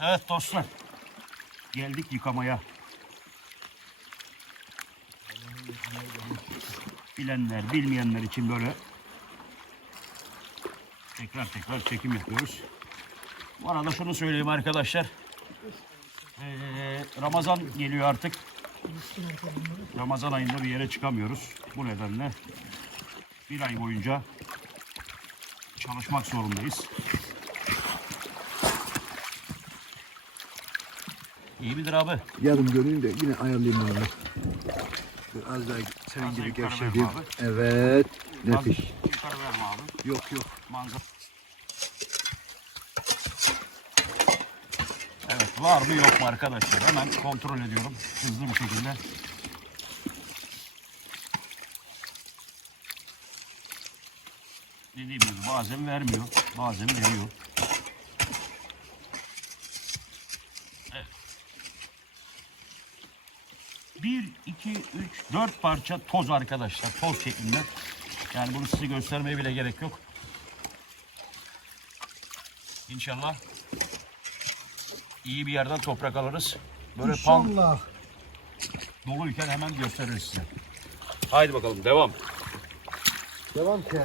Evet dostlar. Geldik yıkamaya. Bilenler, bilmeyenler için böyle tekrar tekrar çekim yapıyoruz. Bu arada şunu söyleyeyim arkadaşlar. Ee, Ramazan geliyor artık. Ramazan ayında bir yere çıkamıyoruz. Bu nedenle bir ay boyunca çalışmak zorundayız. İyi midir abi? Yarım göreyim de yine ayarlayayım. Dur az daha senin Az gibi gevşediğim. Evet. Nefis. Yukarı verme abi. Yok yok. Manzara. Evet var mı yok mu arkadaşlar? Hemen kontrol ediyorum hızlı bir şekilde. Dediğim gibi bazen vermiyor, bazen veriyor. 1, 2, 3, 4 parça toz arkadaşlar. Toz şeklinde. Yani bunu size göstermeye bile gerek yok. İnşallah iyi bir yerden toprak alırız. Böyle İnşallah. pan doluyken hemen gösteririz size. Haydi bakalım devam. Devam ki.